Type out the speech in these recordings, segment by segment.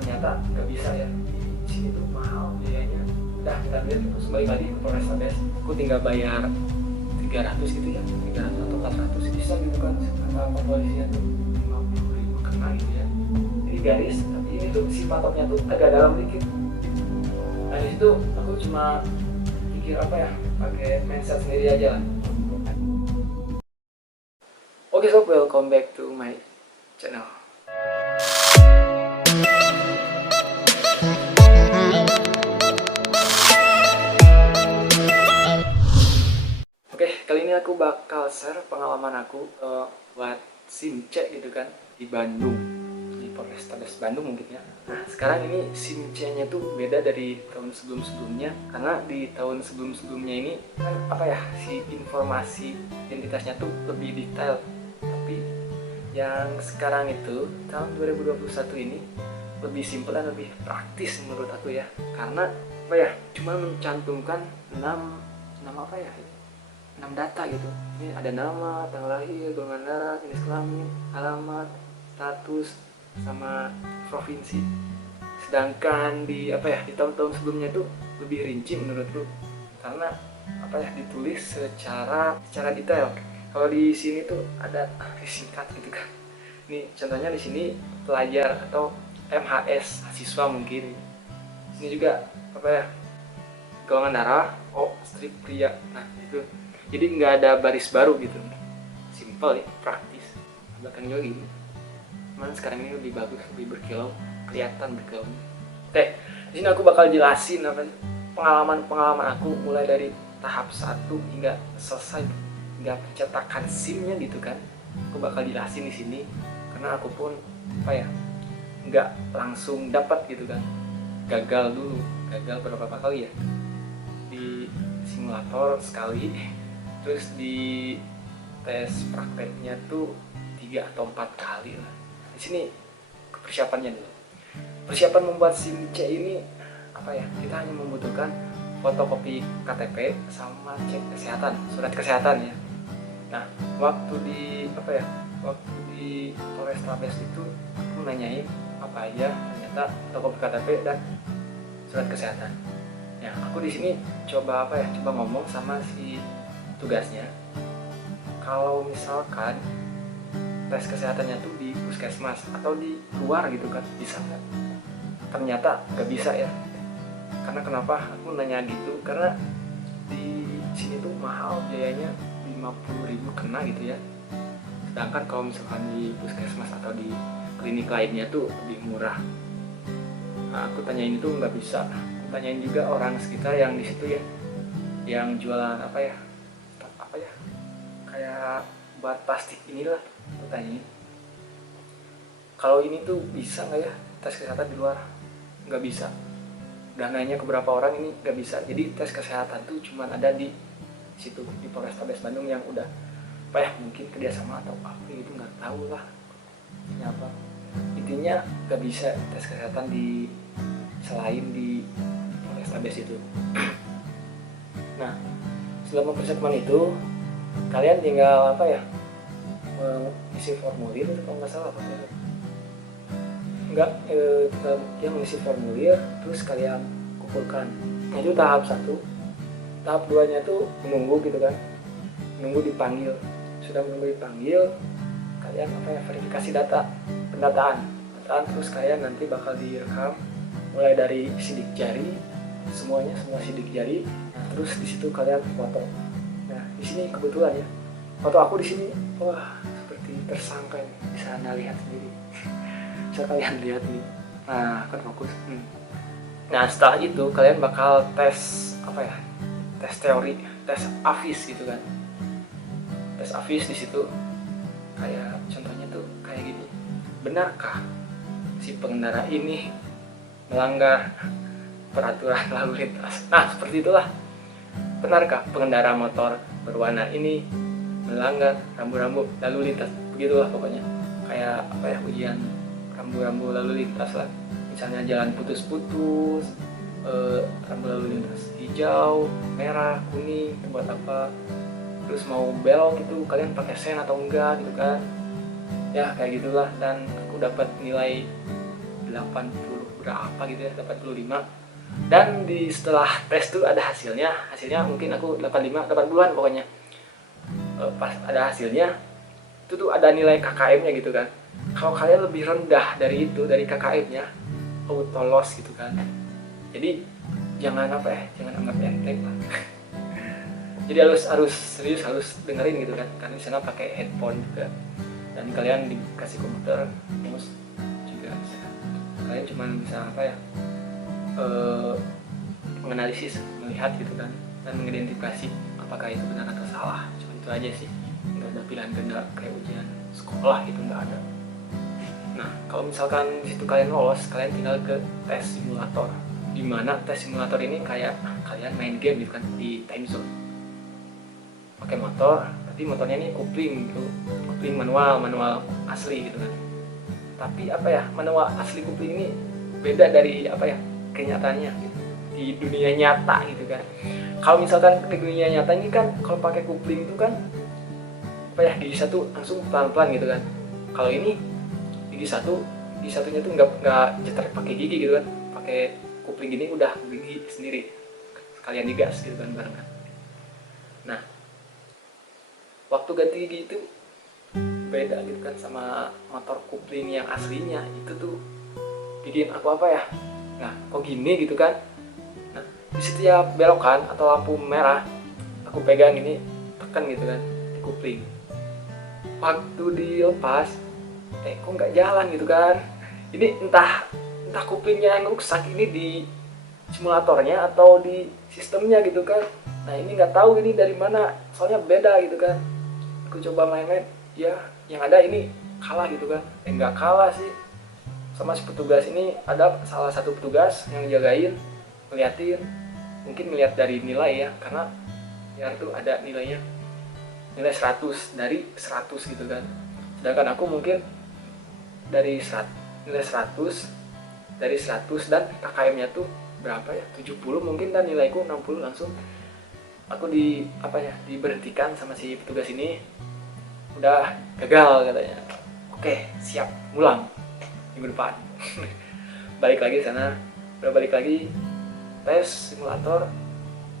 ternyata nggak bisa ya, di sini tuh mahal biayanya. Udah kita lihat terus balik lagi ke Polrestabes, aku tinggal bayar 300 gitu ya, 300 atau 400 bisa gitu kan, kata Pak polisinya tuh 50.000 kena gitu ya. Jadi garis, tapi ini tuh si patoknya tuh agak dalam dikit. Nah disitu aku cuma pikir apa ya, pakai mindset sendiri aja lah. Oke sob, welcome back to my channel. Oke, kali ini aku bakal share pengalaman aku buat SIM C gitu kan, di Bandung, di Polrestabes Bandung mungkin ya. Nah sekarang ini SIM C nya tuh beda dari tahun sebelum-sebelumnya, karena di tahun sebelum-sebelumnya ini kan apa ya, si informasi identitasnya tuh lebih detail. Tapi yang sekarang itu tahun 2021 ini lebih simpel dan lebih praktis menurut aku ya, karena apa ya, cuma mencantumkan 6 apa ya, 6 data gitu. Ini ada nama, tanggal lahir, golongan darah, jenis kelamin, alamat, status, sama provinsi. Sedangkan di apa ya, di tahun-tahun sebelumnya tuh lebih rinci menurutku, karena apa ya, ditulis secara detail. Kalau di sini tuh ada singkat gitu kan. Ini contohnya di sini pelajar atau MHS, siswa mungkin. Ini juga apa ya, golongan darah, strip pria. Nah itu, jadi nggak ada baris baru gitu, simple ya, praktis. Belakang juga gini, cuman sekarang ini lebih bagus, lebih berkilau, kelihatan berkilau. Oke, di sini aku bakal jelasin apa pengalaman aku mulai dari tahap 1 hingga selesai, hingga pencetakan SIM-nya gitu kan. Aku bakal jelasin di sini karena aku pun apa ya, nggak langsung dapat gitu kan, gagal beberapa kali ya, di simulator sekali, terus di tes prakteknya tuh 3 atau 4 kali lah. Di sini persiapannya dulu. Persiapan membuat SIM C ini apa ya, kita hanya membutuhkan fotokopi KTP sama cek kesehatan, surat kesehatan ya. Nah waktu di apa ya, waktu di Polrestabes itu aku nanyain apa aja, ternyata fotokopi KTP dan surat kesehatan. Ya aku di sini coba apa ya, coba ngomong sama si tugasnya, kalau misalkan tes kesehatannya tuh di puskesmas atau di luar gitu kan, bisa nggak? Ternyata nggak bisa ya. Karena kenapa aku nanya gitu, karena di sini tuh mahal biayanya, 50.000 kena gitu ya. Sedangkan kalau misalkan di puskesmas atau di klinik lainnya tuh lebih murah. Nah, aku tanyain itu nggak bisa. Aku tanyain juga orang sekitar yang di situ ya, yang jualan apa ya, kayak buat plastik inilah. Aku tanyain, kalau ini tuh bisa nggak ya tes kesehatan di luar? Nggak bisa. Udah nanya ke beberapa orang, ini nggak bisa. Jadi tes kesehatan tuh cuma ada di situ, di Polrestabes Bandung, yang udah apa ya, mungkin kerjasama atau apa gitu, nggak tahu lah apa. Intinya nggak bisa tes kesehatan di selain di Polrestabes itu. Nah setelah mempersiapkan itu, kalian tinggal apa ya, mengisi formulir itu kalau nggak salah, yang mengisi formulir terus kalian kumpulkan. Nah itu tahap 1. Tahap 2 nya tuh menunggu gitu kan, menunggu dipanggil. Sudah menunggu dipanggil, kalian apa ya, verifikasi pendataan, terus kalian nanti bakal direkam mulai dari sidik jari, semua sidik jari. Nah terus di situ kalian foto. Nah di sini kebetulan ya, foto aku di sini, wah seperti tersangka nih, bisa anda lihat sendiri. Bisa kalian lihat nih. Nah kan fokus. Nah setelah itu kalian bakal tes apa ya, tes teori, tes AFIS gitu kan. Tes AFIS di situ kayak contohnya tuh kayak gini, benarkah si pengendara ini melanggar peraturan lalu lintas? Nah seperti itulah. Benarkah pengendara motor berwarna ini melanggar rambu-rambu lalu lintas? Begitulah pokoknya, kayak apa ya, ujian rambu-rambu lalu lintas lah. Misalnya jalan putus-putus, rambu lalu lintas hijau, merah, kuning, buat apa? Terus mau belok itu kalian pakai sen atau enggak gitu kan? Ya kayak gitulah. Dan aku dapat nilai 8 80 berapa gitu ya, 85. Dan setelah tes tuh ada hasilnya mungkin aku 85 80-an pokoknya. Pas ada hasilnya itu tuh ada nilai KKM-nya gitu kan. Kalau kalian lebih rendah dari itu, dari KKM-nya, auto loss gitu kan. Jadi jangan anggap enteng lah. Jadi harus serius, harus dengerin gitu kan, karena di sana pakai headphone juga, dan kalian dikasih komputer, mouse juga. Kalian cuma bisa menganalisis, melihat gitu kan, dan mengidentifikasi apakah itu benar atau salah. Cuma itu aja sih, nggak ada pilihan ganda kayak ujian sekolah gitu, nggak ada. Nah, kalau misalkan di situ kalian lolos, kalian tinggal ke tes simulator, dimana tes simulator ini kayak kalian main game gitu kan di time zone, pakai motor, tapi motornya ini kopling gitu, kopling manual asli gitu kan. Tapi manual asli kopling ini beda dari kenyataannya gitu, di dunia nyata gitu kan. Kalau misalkan di dunia nyata ini kan kalau pakai kopling itu kan gigi satu langsung pelan-pelan gitu kan. Kalau ini gigi satunya tuh nggak cetar pakai gigi gitu kan, pakai kopling gini udah gigi sendiri, sekalian digas gitu kan barengan. Nah, waktu ganti gigi itu beda gitu kan sama motor kopling yang aslinya. Itu tuh bikin aku nah kok gini gitu kan. Nah, di setiap belokan atau lampu merah aku pegang ini, tekan gitu kan di kopling. Waktu dilepas kok nggak jalan gitu kan. Ini entah koplingnya yang rusak ini di simulatornya atau di sistemnya gitu kan. Nah, ini nggak tahu ini dari mana, soalnya beda gitu kan. Aku coba main-main, ya yang ada ini kalah gitu kan. Nggak kalah sih sama si petugas ini. Ada salah satu petugas yang jagain, ngeliatin, mungkin ngeliat dari nilai ya, karena ya itu ada nilainya, nilai 100 dari 100 gitu kan. Sedangkan aku mungkin dari nilai 100 dari 100 dan KKM-nya tuh berapa ya, 70 mungkin, dan nilaiku 60 langsung. Aku diberhentikan sama si petugas ini, udah gagal katanya. Oke, siap, ngulang minggu depan. Balik lagi sana, udah balik lagi tes simulator.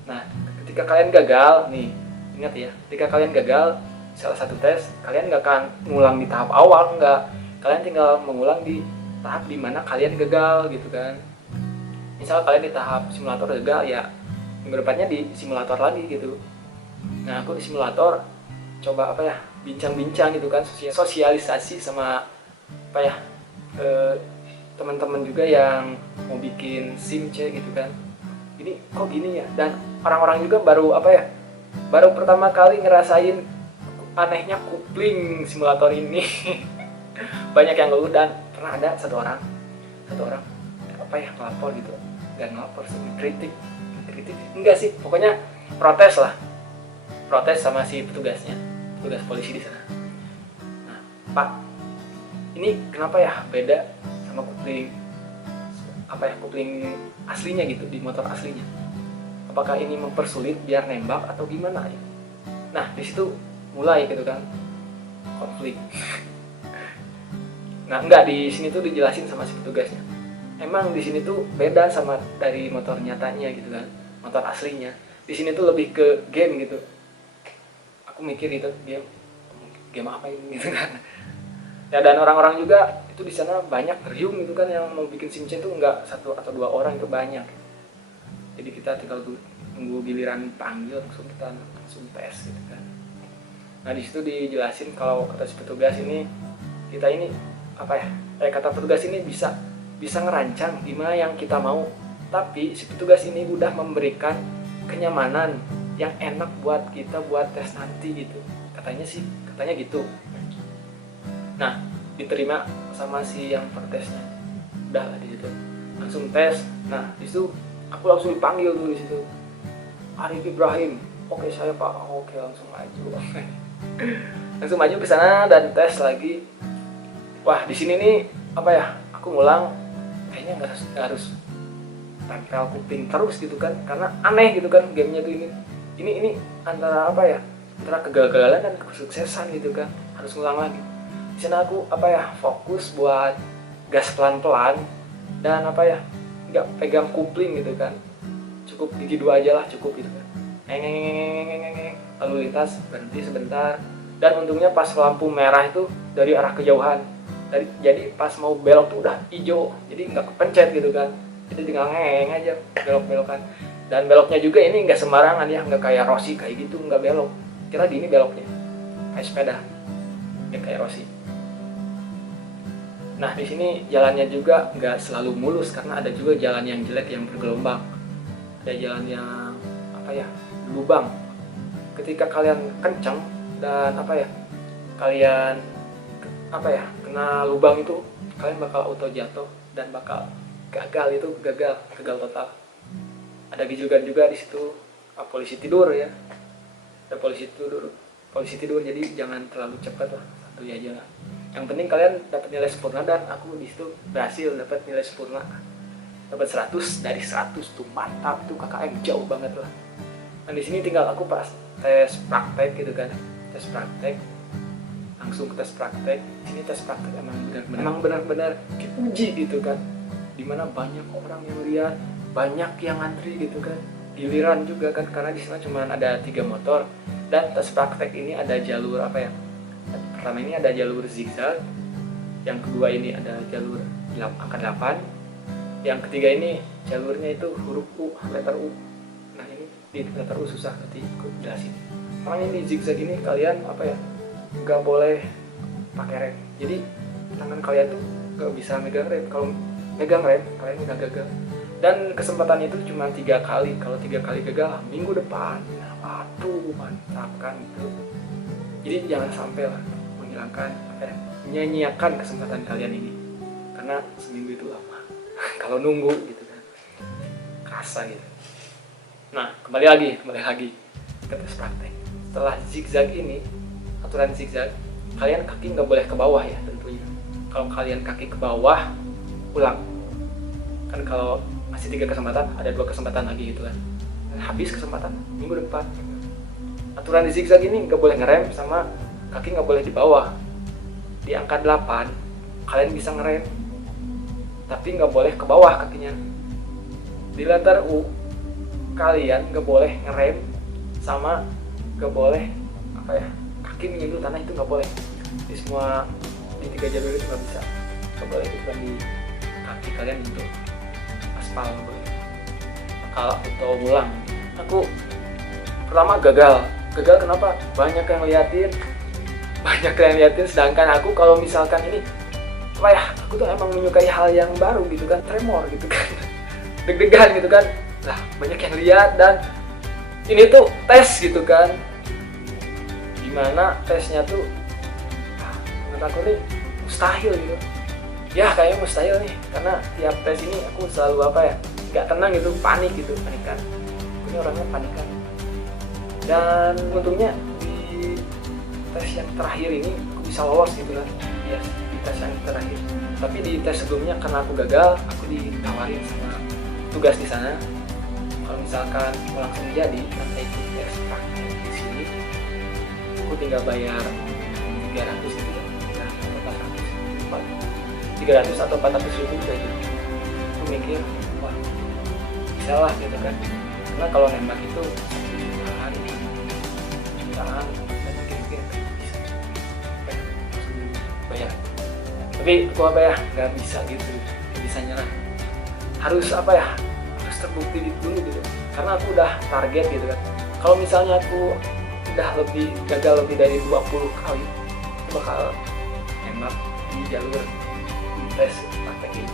Nah, ketika kalian gagal nih, ingat ya, ketika kalian gagal salah satu tes, kalian nggak akan ngulang di tahap awal, nggak. Kalian tinggal mengulang di tahap dimana kalian gagal gitu kan. Misal kalian di tahap simulator gagal, ya minggu depannya di simulator lagi gitu. Nah, aku di simulator coba bincang-bincang gitu kan, sosialisasi sama teman-teman juga yang mau bikin SIM C gitu kan. Ini kok gini ya, dan orang-orang juga baru pertama kali ngerasain anehnya kopling simulator ini. Banyak yang ngeluh, dan pernah ada satu orang ngelapor gitu, nggak ngelapor sih, kritik enggak sih, pokoknya protes sama si petugas polisi di sana. Nah, Pak, ini kenapa ya beda sama kopling kopling aslinya gitu, di motor aslinya? Apakah ini mempersulit biar nembak atau gimana ya? Nah, di situ mulai gitu kan konflik. Nah, enggak, di sini tuh dijelasin sama si petugasnya. Emang di sini tuh beda sama dari motor nyatanya gitu kan, motor aslinya. Di sini tuh lebih ke game gitu. Aku mikir itu game apa ini gitu kan. Ya, dan orang-orang juga itu di sana banyak riung gitu kan, yang mau bikin SIM C tuh enggak 1 atau 2 orang, itu banyak. Jadi kita tinggal tunggu giliran panggil, kita langsung tes gitu kan. Nah, di situ dijelasin kalau kata si petugas ini, kita ini kata petugas ini bisa ngerancang gimana yang kita mau, tapi si petugas ini udah memberikan kenyamanan yang enak buat kita buat tes nanti gitu. Katanya gitu. Nah, diterima sama si yang protesnya. Udah lah di situ. Langsung tes. Nah, di situ aku langsung dipanggil tuh di situ. Arif Ibrahim. Oke, saya Pak. Oke, langsung maju. Langsung maju ke sana dan tes lagi. Wah, di sini nih aku ngulang kayaknya nggak harus tempel kuping terus gitu kan, karena aneh gitu kan gamenya tuh ini antara antara kegagalan dan kesuksesan gitu kan, harus ngulang lagi. Di sana aku fokus buat gas pelan-pelan, dan apa ya, nggak pegang kupling gitu kan, cukup gigi 2 aja lah cukup gitu kan. Lalu lintas berhenti sebentar, dan untungnya pas lampu merah itu dari arah kejauhan, jadi pas mau belok tuh udah hijau, jadi nggak kepencet gitu kan, jadi tinggal ngeng aja belok-belokan. Dan beloknya juga ini nggak sembarangan ya, nggak kayak Rossi kayak gitu, nggak belok, kira di ini beloknya kayak sepeda ya, kayak Rossi. Nah di sini jalannya juga nggak selalu mulus, karena ada juga jalan yang jelek yang bergelombang, ada jalan yang apa ya, lubang. Ketika kalian kencang dan apa ya, kalian apa ya, kena lubang itu, kalian bakal auto jatuh dan bakal gagal, itu gagal total. Ada juga di situ polisi tidur ya, ada polisi tidur, jadi jangan terlalu cepat lah, santuy aja lah. Yang penting kalian dapat nilai sempurna, dan aku di situ berhasil dapat nilai sempurna, dapat 100 dari 100 tuh, mantap tuh, KKM jauh banget lah. Dan di sini tinggal aku pas tes praktek gitu kan, tes praktek, langsung tes praktek. Ini tes praktek emang benar-benar diuji gitu kan, dimana banyak orang yang lihat, banyak yang antri gitu kan, giliran juga kan, karena di sana cuma ada 3 motor. Dan tes praktek ini ada jalur apa ya, pertama ini ada jalur zigzag, yang kedua ini ada jalur angka 8, yang ketiga ini jalurnya itu huruf U, letter U. Nah ini di letter U susah, nanti aku jelasin. Karena ini zigzag ini kalian apa ya, nggak boleh pakai rem, jadi tangan kalian tuh nggak bisa megang rem. Kalau megang rem kalian udah gagal, dan kesempatan itu cuma 3 kali. Kalau 3 kali gagal, minggu depan aduh mantap kan itu. Jadi jangan sampai lah menghilangkan menyanyiakan kesempatan kalian ini, karena seminggu itu lama kalau nunggu gitu kan, kerasa gitu. Nah kembali lagi ke tes praktek. Setelah zigzag ini, aturan zigzag, kalian kaki nggak boleh ke bawah ya tentunya. Kalau kalian kaki ke bawah, ulang. Kan kalau masih 3 kesempatan, ada 2 kesempatan lagi gitu kan, habis kesempatan minggu depan. Aturan di zigzag ini nggak boleh ngerem, sama kaki nggak boleh di bawah. Di angka 8 kalian bisa ngerem, tapi nggak boleh ke bawah kakinya. Di letter U kalian nggak boleh ngerem, sama nggak boleh apa ya, kaki menyentuh tanah, itu nggak boleh. Di semua di 3 jalur itu nggak bisa, nggak boleh. Itu kan di kaki kalian untuk aspal nggak boleh. Kalau atau ulang, aku pertama gagal kenapa? Banyak yang liatin, sedangkan aku kalau misalkan ini apa ya, aku tuh emang menyukai hal yang baru gitu kan, tremor gitu kan, deg-degan gitu kan. Lah banyak yang lihat, dan ini tuh tes gitu kan, dimana tesnya tuh menurut aku nih mustahil gitu ya, kayaknya mustahil nih, karena tiap tes ini aku selalu apa ya, nggak tenang gitu, panikan. Ini orangnya panikan. Dan untungnya di tes yang terakhir ini aku bisa lolos gitu kan, ya di tes yang terakhir. Tapi di tes sebelumnya karena aku gagal, aku ditawarin sama tugas di sana, kalau misalkan mau langsung jadi nanti ikut tes praktek di sini, aku tinggal bayar 300 gitu ya, 300 atau 400 ribu gitu. Aku mikir, wah bisa lah gitu kan, karena kalau nembak itu jutaan, dan mikir-mikir bisa bayar. Tapi aku apa ya, nggak bisa gitu, nggak bisa nyerah, harus apa ya, harus terbukti dulu gitu, karena aku udah target gitu kan. Kalau misalnya aku udah gagal lebih dari 20 kali, aku bakal nembak di jalur tes praktek ini.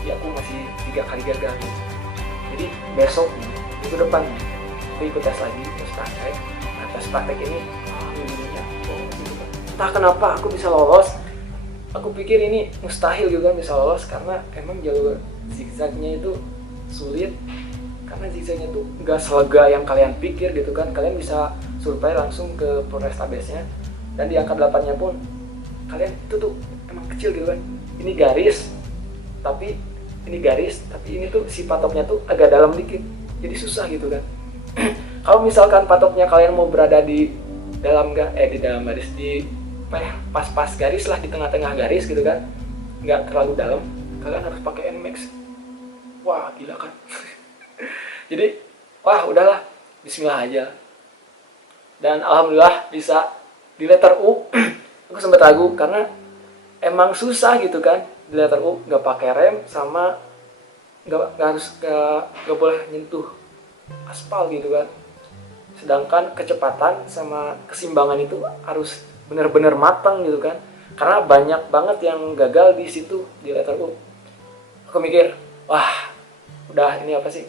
Jadi aku masih 3 kali gagal gitu. Jadi besok minggu depan aku ikut tes lagi, tes praktek. Nah tes praktek ini entah kenapa aku bisa lolos. Aku pikir ini mustahil juga bisa lolos, karena emang jalur zigzagnya itu sulit, karena zigzagnya tuh nggak selega yang kalian pikir gitu kan. Kalian bisa survei langsung ke Polrestabesnya, dan di angka 8-nya pun kalian itu tuh emang kecil gitu kan. Ini garis, tapi ini tuh si patoknya tuh agak dalam dikit, jadi susah gitu kan. Kalau misalkan patoknya kalian mau berada di dalam garis, di pas garis lah, di tengah-tengah garis gitu kan, nggak terlalu dalam, kalian harus pakai NMAX. Wah gila kan. Jadi wah udahlah, bismillah aja. Dan alhamdulillah bisa di letter U. Aku sempat ragu karena emang susah gitu kan di letter U, nggak pakai rem sama nggak boleh nyentuh aspal gitu kan. Sedangkan kecepatan sama keseimbangan itu harus benar-benar matang gitu kan, karena banyak banget yang gagal di situ di letter U. Aku mikir wah udah ini apa sih,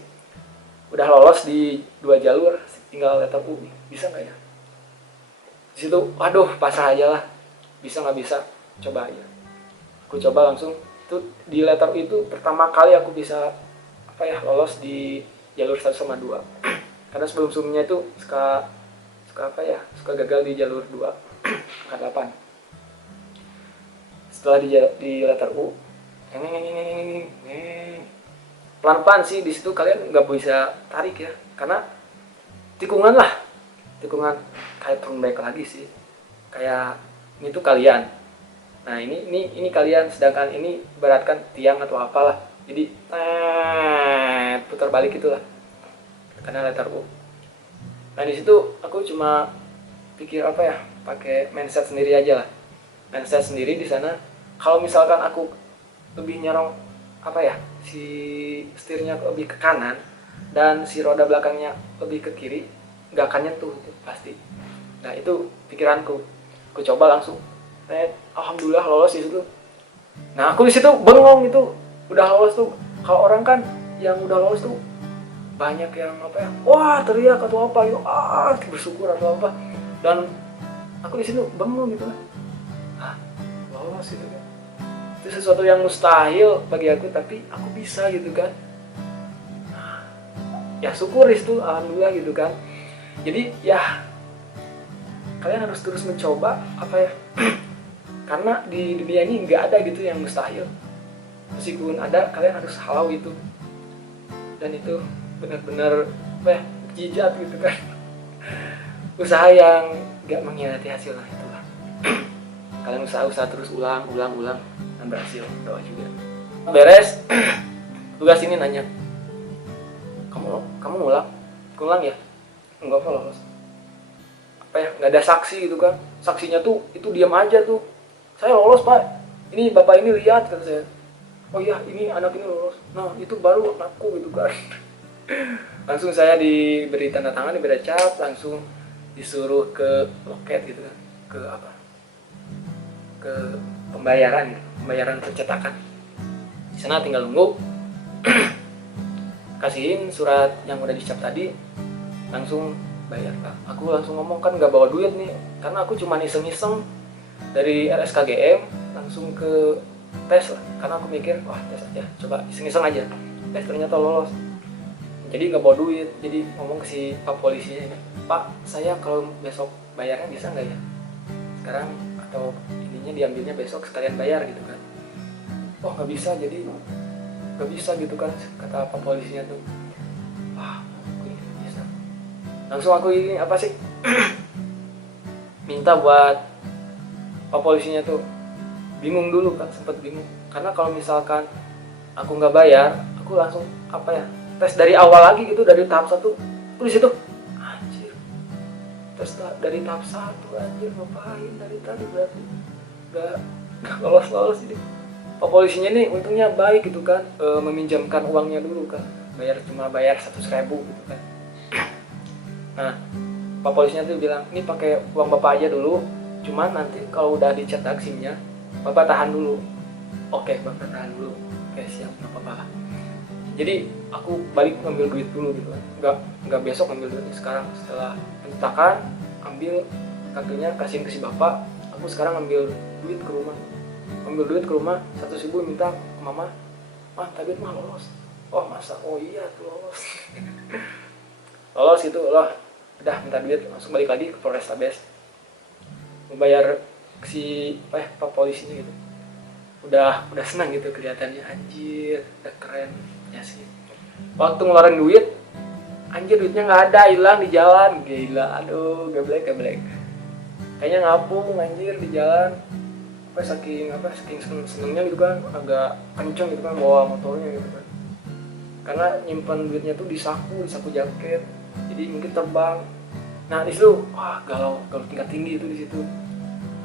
udah lolos di 2 jalur, tinggal letter U, bisa nggak ya? Di situ waduh pasrah aja lah, bisa nggak bisa coba aja. Aku coba langsung itu di letter U itu pertama kali aku bisa lolos di jalur 1/2. Karena sebelum-sebelumnya itu suka gagal di jalur 2 angka 8. Setelah di letter U pelan-pelan sih, di situ kalian nggak bisa tarik ya, karena tikungan kayak turun baik lagi sih, kayak ini tuh kalian, nah ini kalian, sedangkan ini beratkan tiang atau apalah, jadi putar balik itulah karena letter U. Nah di situ aku cuma pikir pakai mindset sendiri aja lah, mindset sendiri di sana. Kalau misalkan aku lebih nyerong si setirnya lebih ke kanan dan si roda belakangnya lebih ke kiri, nggak akan nyentuh itu pasti. Nah itu pikiranku, aku coba langsung, alhamdulillah lolos di situ. Nah aku di situ bengong, itu udah lolos tuh. Kalau orang kan yang udah lolos tuh banyak yang wah teriak atau bersyukur atau apa, dan aku di situ bengong gitu kan, lolos gitu kan. Itu sesuatu yang mustahil bagi aku, tapi aku bisa gitu kan. Ya syukur itu, alhamdulillah gitu kan. Jadi ya kalian harus terus mencoba karena di dunia ini nggak ada gitu yang mustahil. Meskipun ada, kalian harus halau itu. Dan itu benar-benar jijat gitu kan. Usaha yang nggak mengkhianati hasil lah itulah. Kalian usaha terus ulang dan berhasil, doa juga. Beres tugas ini nanya, kamu ngulang ya? Enggak apa lolos. Nggak ada saksi gitu kan. Saksinya tuh itu diam aja tuh. Saya lolos pak, ini bapak ini lihat, kata saya. Oh iya, ini anak ini lolos. Nah itu baru anakku gitu kan. Langsung saya diberi tanda tangan, diberi cap, langsung disuruh ke loket gitu kan, ke pembayaran percetakan. Di sana tinggal nunggu. Kasihin surat yang udah dicap tadi, langsung bayar pak. Aku langsung ngomong kan nggak bawa duit nih, karena aku cuma iseng-iseng dari RSKGM langsung ke tes lah, karena aku mikir wah tes aja, coba iseng-iseng aja, tes ternyata lolos. Jadi nggak bawa duit, jadi ngomong ke si pak polisinya, pak saya kalau besok bayarnya bisa nggak ya sekarang, atau ininya diambilnya besok sekalian bayar gitu kan. Oh nggak bisa, jadi nggak bisa gitu kan, kata pak polisinya tuh. Wah aku ini bisa. Langsung aku ini minta buat pak polisinya tuh. Bingung dulu kan, sempet bingung, karena kalau misalkan aku nggak bayar, aku langsung tes dari awal lagi gitu, dari tahap 1. Aku di situ anjir, tes dari tahap 1 anjir, ngapain dari tadi, berarti nggak lolos ini. Pak polisinya nih untungnya baik gitu kan, meminjamkan uangnya dulu kan, cuma bayar 100.000 gitu kan. Nah pak polisinya tuh bilang, ini pakai uang bapak aja dulu, cuman nanti kalau udah dicetak SIM-nya bapak tahan dulu. Oke bapak tahan dulu, oke siap, nggak apa-apa. Jadi aku balik ngambil duit dulu gitu kan, nggak besok ngambil duit, sekarang setelah pencetakan ambil kartunya, kasihin ke si bapak. Aku sekarang ambil duit ke rumah, 100.000 minta ke mama, tapi mah lolos. Oh masa, oh iya tuh lolos. Lolos gitu loh, udah minta duit, langsung balik lagi ke Polrestabes, membayar si pak polisinya gitu. Udah senang gitu kelihatannya, anjir udah keren ya sih. Waktu ngeluarin duit, anjir duitnya nggak ada, hilang di jalan, gila, aduh gablek, kayaknya ngapung anjir di jalan. saking senengnya gitu kan, agak kenceng gitu kan bawa motornya gitu kan, karena nyimpan duitnya tuh di saku jaket, jadi mungkin terbang. Nah di situ wah galau tingkat tinggi itu di situ,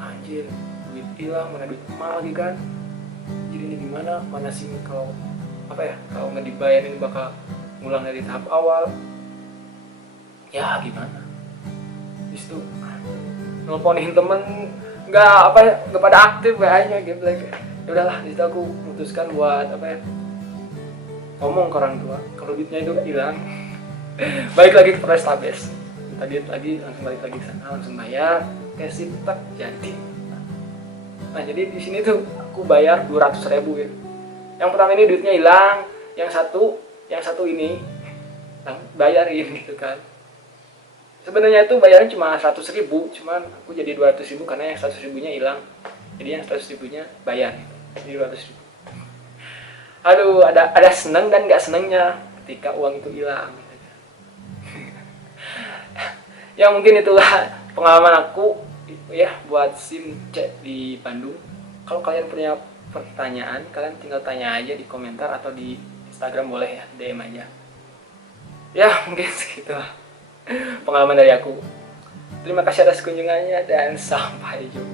anjir duit hilang, mana duit emak lagi kan, jadi ini gimana, mana sih kalau kalau nggak dibayarin bakal ngulang dari tahap awal, ya gimana. Di situ nelponin temen nggak pada aktif kayaknya gitu lagi. Ya udahlah, di situ aku memutuskan buat ngomong ke orang tua kalau duitnya itu hilang. Balik lagi ke Polrestabes, minta duit lagi, langsung balik lagi ke sana, langsung bayar, kasih tak jadi. Nah jadi di sini tuh aku bayar 200.000 gitu. Yang pertama ini duitnya hilang, yang satu ini bayarin gitu kan. Sebenarnya itu bayarnya cuma 100.000, cuman aku jadi 200.000 karena yang 100.000-nya hilang. Jadi yang 100.000-nya bayar gitu. Jadi 200.000. Aduh, ada seneng dan nggak senengnya ketika uang itu hilang. Ya mungkin itulah pengalaman aku ya buat SIM C di Bandung. Kalau kalian punya pertanyaan, kalian tinggal tanya aja di komentar atau di Instagram boleh ya, DM aja. Ya mungkin segitulah pengalaman dari aku. Terima kasih atas kunjungannya dan sampai jumpa.